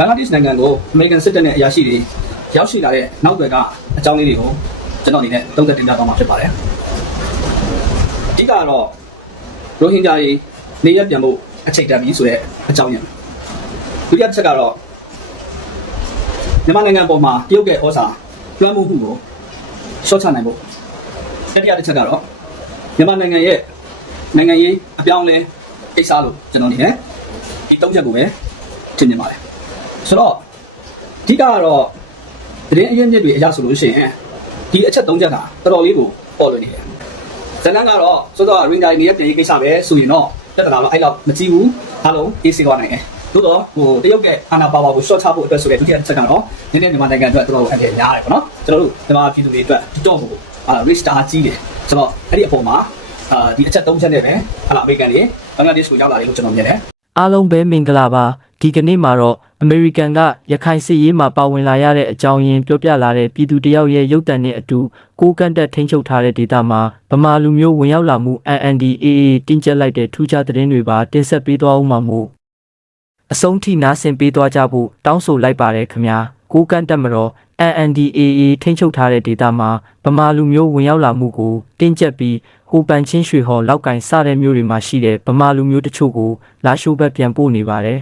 ဘင်္ဂလားဒေ့ရှ်နိုင်ငံကိုအမေရိကန်စစ်တပ်နဲ့အရာရှိတွေရောက်ရှိလာတဲ့နောက်ွယ်ကအကြောင်းလေးတွေကိုကျွန်တော်အနေနဲ့သုံးသပ်တင်ပြသွားမှာဖြစ်ပါတယ်အဓိကတော့ရိုဟင်ဂျာတွေနေရပြန်ဖို့အချိန်တန်ပြီဆိုတဲ့အကြောင်းရင်းဒုတိယတစ်ချက်ကတော့မြန်မာနိုင်ငံပေါ်မှာတရုတ်ရဲ့ဩဇာလွှမ်းမိုးမှုကိုရှော့ချနိုင်ဖို့တတိယတစ်ချက်ကတော့မြန်မာနိုင်ငံရဲ့နိုင်ငံရေးအပြောင်းအလဲကိစ္စလို့ကျွန်တော်အနေနဲ့ဒီသုံးချက်ကိုပဲထင်မြင်ပါတယ် ဆိုတော့အဓိကကတော့သတင်းအရင်းမြစ်တွေအရဆိုလို့ရှိရင်ဒီအချက်သုံးချက်ကတော်တော်လေးကိုပေါ်လွင်နေတယ်ဇန်နန်ကတော့စောစောရင်ဂျာနေရပြည်ရေးကိစ္စပဲဆိုရင်တော့ပြဿနာတော့အဲ့လောက်မကြည့်ဘူးအားလုံးအေးစေသွားနိုင်တယ်သို့တော့ဟိုတရုတ်ရဲ့အာဏာပါဝါကို short ချဖို့အတွက်ဆိုတဲ့ဒုတိယတစ်ချက်ကတော့နည်းနည်းမြန်မာနိုင်ငံအတွက်တော်တော်အန်တများတယ်ပေါ့နော်ကျွန်တော်တို့မြန်မာပြည်သူတွေအတွက်ဒီတော့ဟိုအာ risk တာကြီးတယ်ဆိုတော့အဲ့ဒီအပေါ်မှာအာဒီအချက်သုံးချက်နဲ့ပဲဟာလာအမေရိကန်တွေဘင်္ဂလားဒေ့ရှ်ကိုရောက်လာတယ်လို့ကျွန်တော်မြင်တယ် အားလုံးပဲမင်္ဂလာပါဒီကနေ့မှာတော့အမေရိကန်ကရခိုင်စစ်ရေးမှာပါဝင်လာရတဲ့အကြောင်းရင်းပြောပြလာတဲ့ပြည်သူတယောက်ရဲ့ရုပ်တံနဲ့အတူကိုးကန့်တက်ထိန်းချုပ်ထားတဲ့ဒေသမှာဗမာလူမျိုးဝင်ရောက်လာမှု NNDAA တင်းကျပ်လိုက်တဲ့ထူးခြားသတင်းတွေပါတင်ဆက်ပေးသွားဦးမှာမို့အဆုံးထိနားဆင်ပေးသွားကြဖို့တောင်းဆိုလိုက်ပါတယ်ခင်ဗျာကိုးကန့်တက်မတော် NNDAA ထိန်းချုပ်ထားတဲ့ဒေသမှာဗမာလူမျိုးဝင်ရောက်လာမှုကိုတင်းကျပ်ပြီးဟိုပန်ချင်းရွှေဟော်လောက်ကင်စတဲ့မျိုးတွေမှာရှိတဲ့ဗမာလူမျိုးတချို့ကိုလာရှိုးဘက်ပြန်ပို့နေပါတယ်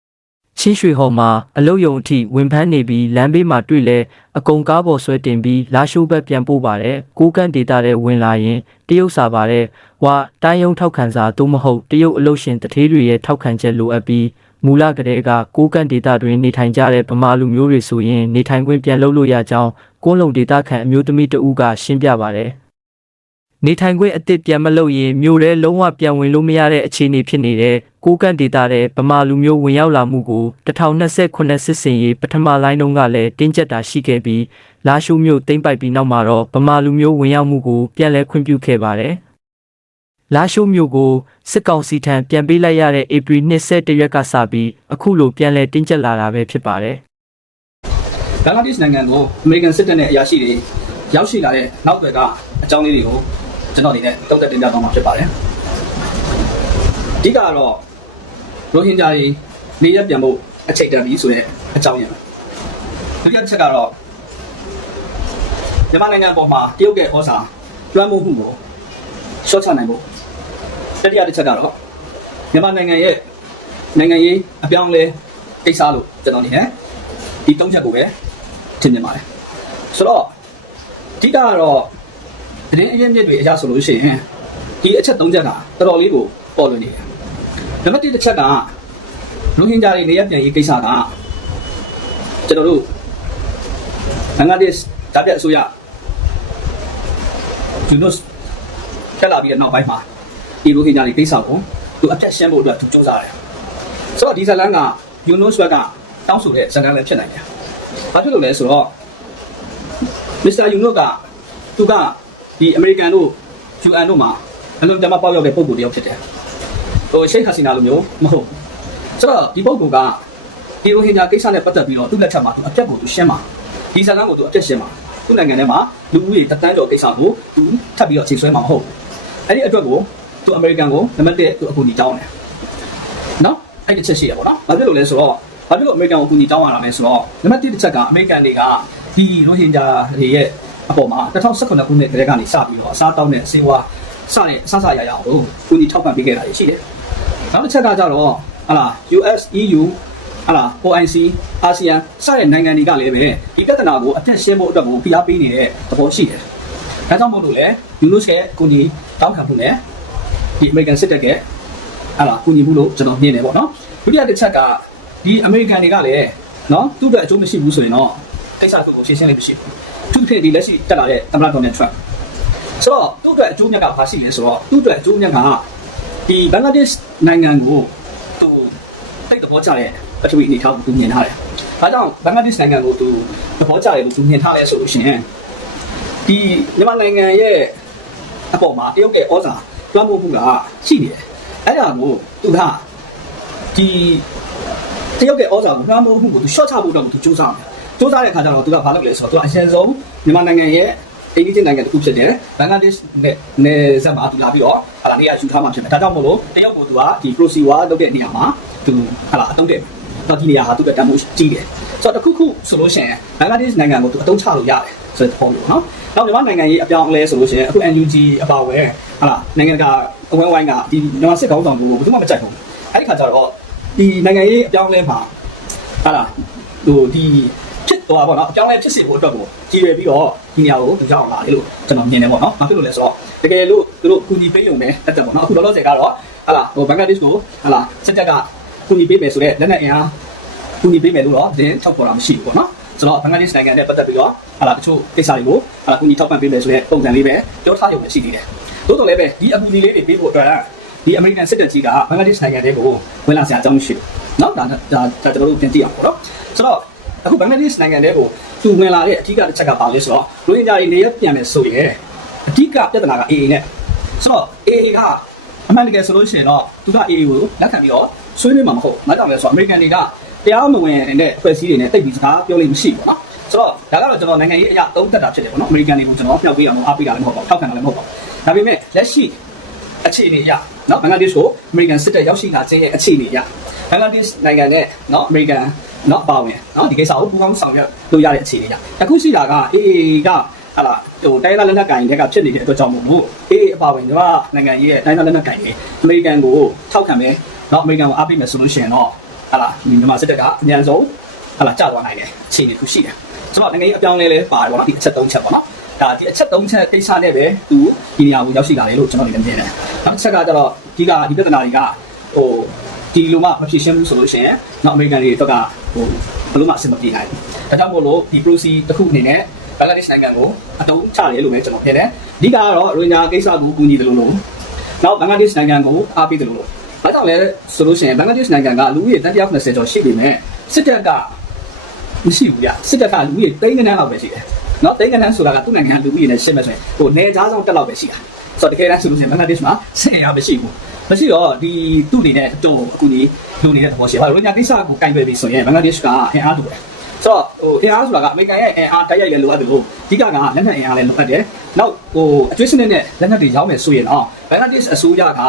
။ချင်းရွှေဟော်မှာအလုတ်ယုံအထိဝင်ဖမ်းနေပြီးလမ်းဘေးမှာတွေ့လဲအကုံကားပေါ်ဆွဲတင်ပြီးလာရှိုးဘက်ပြန်ပို့ပါတယ်။ကိုကန့်ဒေတာတဲ့ဝင်လာရင်တရုတ်စာပါတယ်။ဝါတိုင်းယုံထောက်ခံစာသို့မဟုတ်တရုတ်အလုတ်ရှင်တထေးတွေရဲ့ထောက်ခံချက်လိုအပ်ပြီး မူလကတည်းကကိုကန့်ဒေတာတွင်နေထိုင်ကြတဲ့ဗမာလူမျိုးတွေဆိုရင်နေထိုင်ခွင့်ပြန်လုပ်လို့ရကြောင်းကွန်းလုံဒေတာခန့်အမျိုးသမီးတဦးကရှင်းပြပါတယ်။နေထိုင်ခွင့်အစ်စ်ပြန်မလုပ်ရင်မြို့ထဲလုံးဝပြန်ဝင်လို့မရတဲ့အခြေအနေဖြစ်နေတဲ့ကိုကန့်ဒေတာတဲ့ဗမာလူမျိုးဝင်ရောက်လာမှုကို1029စစ်စင်ရေးပထမလိုင်းတုန်းကလည်းတင်းကျပ်တာရှိခဲ့ပြီးလာရှုမျိုးတိမ့်ပိုက်ပြီးနောက်မှာတော့ဗမာလူမျိုးဝင်ရောက်မှုကိုပြန်လည်ခွင့်ပြုခဲ့ပါတယ်။ လာရှိုးမျိုးကိုစစ်ကောင်စီထံပြန်ပေးလိုက်ရတဲ့ဧပြီ21ရက်ကစပြီးအခုလိုပြန်လည်တင်းကျပ်လာတာပဲဖြစ်ပါတယ်။ဘင်္ဂလားဒေ့ရှ်နိုင်ငံကိုအမေရိကန်စစ်တပ်နဲ့အရာရှိတွေရောက်ရှိလာတဲ့နောက်ွယ်ကအကြောင်းလေးတွေကိုကျွန်တော်အနေနဲ့တုံ့တက်တင်ပြသွားမှာဖြစ်ပါတယ်အဓိကကတော့ရိုဟင်ဂျာတွေနေရပြန်ဖို့အချိန်တန်ပြီဆိုတဲ့အကြောင်းရင်းဒုတိယတစ်ချက်ကတော့မြန်မာနိုင်ငံပေါ်မှာတရုတ်ရဲ့ဩဇာလွှမ်းမိုးမှုကိုရှော့ချနိုင်ဖို့ တတိယတစ်ချက်ကတော့မြန်မာနိုင်ငံရဲ့နိုင်ငံရေးအပြောင်းအလဲကိစ္စလို့ကျွန်တော်အနေနဲ့ဒီသုံးချက်ကိုပဲထင်မြင်ပါတယ်ဆိုတော့အဓိကကတော့သတင်းအရင်းမြစ်တွေအရဆိုလို့ရှိရင်ဒီအချက်သုံးချက်ကတော်တော်လေးကိုပေါ်လွင်နေတယ်နံပါတ်1တစ်ချက်ကရိုဟင်ဂျာတွေနေရပြန်ရေးကိစ္စကကျွန်တော်တို့ဘင်္ဂလားဒေ့ရှ်ဓာတ်ပြတ်အစိုးရဂျူနို့တက်လာပြီးတဲ့နောက်ပိုင်းမှာ ဒီရိုဟင်ဂျာတွေကိစ္စကိုသူအပြတ်ရှင်းဖို့အတွက်သူစ조사တယ်ဆိုတော့ဒီဇလန်ကယူနို့ဆွက်ကတောင်းဆိုတဲ့ဇလန်လည်းဖြစ်နိုင်တယ်ဘာဖြစ်လို့လဲဆိုတော့မစ္စတာယူနို့ကသူကဒီအမေရိကန်တို့ UN တို့မှာအလုံးတမပေါက်ရောက်တဲ့ပုံကိုတယောက်ဖြစ်တယ်ဟိုရှိတ်ခါစီနာလိုမျိုးမဟုတ်ဘူးဆိုတော့ဒီပုံကဒီရိုဟင်ဂျာကိစ္စနဲ့ပတ်သက်ပြီးတော့သူ့လက်ထက်မှာသူအပြတ်ကိုသူရှင်းမှာဒီဇလန်ကိုသူအပြတ်ရှင်းမှာသူ့နိုင်ငံထဲမှာလူဦးရေတသန်းကျော်ကိစ္စကိုသူထပ်ပြီးတော့ချိန်ဆွဲမှာမဟုတ်ဘူးအဲ့ဒီအတွက်ကို သူအမေရိကန်ကိုနံပါတ်1သူအကူအညီတောင်းတယ်နော်အဲ့ဒီချက်ရှိရပါတော့ဘာဖြစ်လို့လဲဆိုတော့ဘာဖြစ်လို့အမေရိကန်ကိုအကူအညီတောင်းရတာလဲဆိုတော့နံပါတ်1တစ်ချက်ကအမေရိကန်တွေကဒီရိုဟင်ဂျာတွေရဲ့အပေါ်မှာ2018ခုနှစ်ကလေးကနေစပြီးတော့အစားတောင်းတဲ့အစည်းအဝါစတဲ့အဆအဆရရအောင်ကိုကူညီထောက်ပံ့ပေးခဲ့တာရှိတယ်နောက်တစ်ချက်ကကြတော့ဟာလား US EU ဟာလား OIC အာဆီယံစတဲ့နိုင်ငံတွေကလည်းပဲဒီပြဿနာကိုအပြတ်ရှင်းဖို့အတွက်ကိုဖိအားပေးနေတဲ့သဘောရှိတယ်။ဒါကြောင့်မို့လို့လေယူနိုစ်ရဲ့ကိုညီတောင်းခံမှုနဲ့ ဒီအမေရိကန်စစ်တပ်ကဟာလားကိုညီမှုလို့ကျွန်တော်မြင်တယ်ပေါ့နော်။ဒုတိယတစ်ချက်ကဒီအမေရိကန်တွေကလည်းနော်သူ့အတွက်အကျိုးမရှိဘူးဆိုရင်တော့ကိစ္စကိုဖြေရှင်းလိမ့်မရှိဘူး။သူဖြစ်ဒီလက်ရှိတက်လာတဲ့သမ္မတဒေါ်နယ်ထရမ့်ဆိုတော့သူ့အတွက်အကျိုးမြတ်ကဘာရှိလဲဆိုတော့သူ့အတွက်အကျိုးမြတ်ကဒီဘင်္ဂလားဒေ့ရှ်နိုင်ငံကိုသူတိတ်သဘောကျတဲ့ပထဝီအနေအထားကိုသူမြင်ထားတယ်။ဒါကြောင့်ဘင်္ဂလားဒေ့ရှ်နိုင်ငံကိုသူသဘောကျတယ်လို့သူမြင်ထားလဲဆိုလို့ရှိရင်ဒီမြန်မာနိုင်ငံရဲ့အပေါ်မှာတရုတ်ရဲ့ဩဇာ လွှမ်းမိုးမှုကရှိနေတယ်။အဲ့ဒါကိုသူကဒီတရုတ်ရဲ့ဩဇာကိုလွှမ်းမိုးမှုကိုသူ short ချဖို့တော့သူစူးစမ်းတယ်။စူးစမ်းတဲ့အခါကျတော့သူကဘာလုပ်လဲဆိုတော့သူကအရင်ဆုံးမြန်မာနိုင်ငံရဲ့အိန္ဒိယနိုင်ငံတစ်ခုဖြစ်တယ်ဘင်္ဂလားဒေ့ရှ်နဲ့နယ်စပ်မှာသူလာပြီးတော့ဟာလာနေရာယူထားမှဖြစ်တယ်ဒါကြောင့်မို့လို့တရုတ်ကိုသူကဒီ proxy war လုပ်တဲ့နေရာမှာသူဟာလာအတုံးတယ်တော့ဒီနေရာဟာသူ့အတွက်တန်ဖိုးကြီးတယ် ဆိုတော့တစ်ခုခုဆိုလို့ရှိရင်ဘင်္ဂလားဒေ့ရှ်နိုင်ငံကိုသူအတုံးချလို့ရတယ်ဆိုတဲ့ပုံမျိုးနော်နောက်မြန်မာနိုင်ငံရေးအပြောင်းအလဲဆိုလို့ရှိရင်အခု NUG အပါအဝင်ဟာလားနိုင်ငံကအဝဲဝိုင်းကဒီမြန်မာစစ်ကောင်းဆောင်ကိုဘယ်သူမှမကြိုက်ဘူးအဲ့ဒီခါကျတော့ဒီနိုင်ငံရေးအပြောင်းအလဲမှာဟာလားဟိုဒီဖြစ်သွားပါတော့အကြောင်းလဲဖြစ်စီဖို့အတွက်ကိုကြည်ရွယ်ပြီးတော့ဒီနေရာကိုသူကြောက်လာတယ်လို့ကျွန်တော်မြင်တယ်ပေါ့နော်။ဘာဖြစ်လို့လဲဆိုတော့တကယ်လို့သူတို့ကူညီပေးရုံနဲ့တက်တယ်ပေါ့နော်။အခုလောလောဆယ်ကတော့ဟာလာဟိုဘင်္ဂလားဒေ့ရှ်ကိုဟာလာစစ်တပ်ကကူညီပေးမယ်ဆိုတော့လက်နက်အင်အား ကူညီပေးမယ်လို့တော့တင်းထောက်ပေါ်တာမရှိဘူးပေါ့နော်။ဆိုတော့ဘင်္ဂလားဒေ့ရှ်နိုင်ငံနဲ့ပတ်သက်ပြီးတော့ဟာလာတချို့ကိစ္စတွေကိုဟာလာကူညီထောက်ပံ့ပေးမယ်ဆိုတဲ့ပုံစံလေးပဲပြောထားရုံနဲ့ရှိသေးတယ်။သို့တော်လည်းပဲဒီအကူအညီလေးတွေပေးဖို့အတွက်ဒီအမေရိကန်စစ်တပ်ကြီးကဘင်္ဂလားဒေ့ရှ်နိုင်ငံတွေကိုဝင်လာစရာအကြောင်းမရှိဘူး။နော်ဒါဒါဒါကျွန်တော်တို့ပြန်ကြည့်အောင်ပေါ့နော်။ဆိုတော့အခုဘင်္ဂလားဒေ့ရှ်နိုင်ငံတွေကိုသူဝင်လာတဲ့အထူးတစ်ချက်ကပါလဲဆိုတော့ရိုဟင်ဂျာတွေနေရပြန်မယ်ဆိုရင်အဓိကပြဿနာက AA နဲ့ဆိုတော့ AA ကအမှန်တကယ်ဆိုလို့ရှိရင်တော့သူက AA ကိုလက်ခံပြီးတော့ဆွေးနွေးမှာမဟုတ်။မကြောင်လဲဆိုတော့အမေရိကန်တွေက တရားမဝင်တဲ့အဖွဲ့အစည်းတွေနဲ့တိတ်ပြီးစကားပြောလို့မရှိဘူးပေါ့နော်။ဆိုတော့ဒါကတော့ကျွန်တော်နိုင်ငံရေးအရာသုံးသက်တာဖြစ်တယ်ပေါ့နော်။အမေရိကန်တွေကိုကျွန်တော်ပြောက်ပေးအောင်အားပေးတာလည်းမဟုတ်ပါဘူး။ထောက်ခံတာလည်းမဟုတ်ပါဘူး။ဒါပေမဲ့လက်ရှိအခြေအနေအရနော်ဘင်္ဂလားဒေ့ရှ်ကိုအမေရိကန်စစ်တပ်ရောက်ရှိလာခြင်းရဲ့အခြေအနေအရဘင်္ဂလားဒေ့ရှ်နိုင်ငံနဲ့နော်အမေရိကန်နော်အပါဝင်နော်ဒီကိစ္စကိုပူးပေါင်းဆောင်ရွက်လို့ရတဲ့အခြေအနေအရအခုရှိတာက AA ကဟာလာဟိုတိုင်းလာလက်နက်ကင်တွေကဖြစ်နေတဲ့အတွက်ကြောင့်မို့လို့ AA အပါဝင်ကနိုင်ငံရေးရဲ့တိုင်းလာလက်နက်ကင်တွေအမေရိကန်ကိုထောက်ခံမယ်နော်အမေရိကန်ကိုအားပေးမယ်ဆိုလို့ရှိရင်တော့ ဟာလာဒီမြန်မာစစ်တပ်ကအများဆုံးဟာလာကြာသွားနိုင်တယ်အခြေအနေတစ်ခုရှိတယ်ဆိုတော့နိုင်ငံရေးအပြောင်းလဲလဲပါတယ်ပေါ့နော်ဒီအချက်၃ချက်ပေါ့နော်ဒါဒီအချက်၃ချက်ကိစ္စနဲ့ပဲသူဒီနေရာကိုရောက်ရှိလာတယ်လို့ကျွန်တော်လည်းမြင်တယ်။နောက်တစ်ချက်ကကျတော့ဒီကဒီပြဿနာတွေကဟိုဒီလိုမှမဖြစ်ရှင်းဘူးဆိုလို့ရှိရင်နောက်အမေရိကန်တွေတော့ကဟိုဘယ်လိုမှအဆင်မပြေနိုင်ဘူး။ဒါကြောင့်မို့လို့ဒီ proxy တစ်ခုအနေနဲ့ဘင်္ဂလားဒေ့ရှ်နိုင်ငံကိုအတုံးချတယ်လို့ပဲကျွန်တော်ပြောတယ်။အဓိကကတော့ရိုဟင်ဂျာကိစ္စကိုကူညီတယ်လို့လို့နောက်ဘင်္ဂလားဒေ့ရှ်နိုင်ငံကိုအားပေးတယ်လို့လို့ဘာ ကြောင့်လဲဆိုလို့ရှိရင်ဘင်္ဂလားဒေ့ရှ်နိုင်ငံကလူဦးရေတန်တရာ90ကျော်ရှိပေမဲ့စစ်တပ်ကမရှိဘူးဗျ။စစ်တပ်ကလူဦးရေသိန်းကနန်းလောက်ပဲရှိတယ်။နော်သိန်းကနန်းဆိုတာကသူ့နိုင်ငံလူဦးရေနဲ့ရှင်းမဲ့ဆိုရင်ဟိုနေသားဆောင်တက်လောက်ပဲရှိတာ။ဆိုတော့တကယ်တမ်းဆိုလို့ရှိရင်ဘင်္ဂလားဒေ့ရှ်မှာဆင်ရမရှိဘူး။မရှိတော့ဒီသူ့အနေနဲ့တော့အခုဒီလူနေတဲ့သဘောရှိပါရိုဟင်ဂျာကိစ္စကိုကင်ပယ်ပြီးဆိုရင်ဘင်္ဂလားဒေ့ရှ်ကအင်အားတူတယ်။ဆိုတော့ဟိုအင်အားဆိုတာကအမေရိကန်ရဲ့အင်အားတိုက်ရိုက်လည်းလိုအပ်တယ်လို့အဓိကကလက်နက်အင်အားလည်းလိုအပ်တယ်။နောက်ဟိုအကျွေးစနစ်နဲ့လက်နက်တွေရောင်းမယ်ဆိုရင်တော့ဘင်္ဂလားဒေ့ရှ်အစိုးရက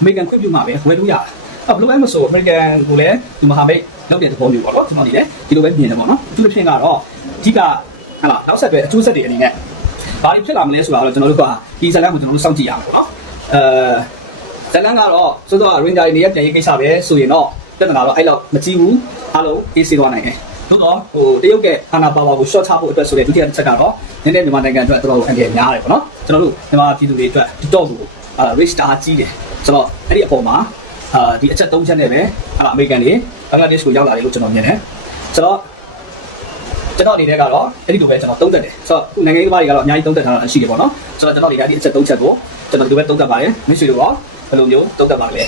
အမေရိကန်ခွင့်ပြုမှာပဲဝယ်လို့ရတယ်။အဲ့ဘယ်လိုလဲမဆိုအမေရိကန်ကိုလည်းဒီမဟာမိတ်လုပ်တဲ့သဘောမျိုးပေါ့နော်ကျွန်တော်နေတယ်ဒီလိုပဲမြင်တယ်ပေါ့နော်။အထူးသဖြင့်ကတော့အဓိကဟာလာနောက်ဆက်တွဲအကျိုးဆက်တွေအနေနဲ့ဘာတွေဖြစ်လာမလဲဆိုတာတော့ကျွန်တော်တို့ကဒီဇာတ်လမ်းကိုကျွန်တော်တို့စောင့်ကြည့်ရအောင်ပေါ့နော်။အဲဇာတ်လမ်းကတော့စောစောကရင်ဂျာတွေနေရပြန်ရေးကိစ္စပဲဆိုရင်တော့ပြဿနာတော့အဲ့လောက်မကြီးဘူးအားလုံးအေးစေးသွားနိုင်တယ်။သို့တော့ဟိုတရုတ်ကအာနာပါဝါကို short ချဖို့အတွက်ဆိုတဲ့ဒုတိယတစ်ချက်ကတော့နည်းနည်းမြန်မာနိုင်ငံအတွက်တော်တော်အငယ်များတယ်ပေါ့နော်။ကျွန်တော်တို့မြန်မာပြည်သူတွေအတွက်တော်တော်ကိုအာ risk တာကြီးတယ်။ ဆိုတော့အဲ့ဒီအပေါ်မှာအာဒီအချက်၃ချက်နဲ့ပဲအာအမေရိကန်တွေဘင်္ဂလားဒေ့ရှ်ကိုရောက်လာတယ်လို့ကျွန်တော်မြင်တယ်။ဆိုတော့ကျွန်တော်အနေနဲ့ကတော့အဲ့ဒီလိုပဲကျွန်တော်သုံးသက်တယ်ဆိုတော့ခုနိုင်ငံရေးသမားတွေကတော့အများကြီးသုံးသက်ထားတာရှိတယ်ပေါ့နော်ဆိုတော့ကျွန်တော်ဒီကအချက်၃ချက်ကိုကျွန်တော်ဒီလိုပဲသုံးသက်ပါတယ်မိတ်ဆွေတို့ကဘယ်လိုမျိုးသုံးသက်ပါလဲ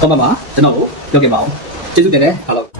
သုံးသက်ပါကျွန်တော်ကိုပြောခဲ့ပါဦးကျေးဇူးတင်တယ်အားလုံး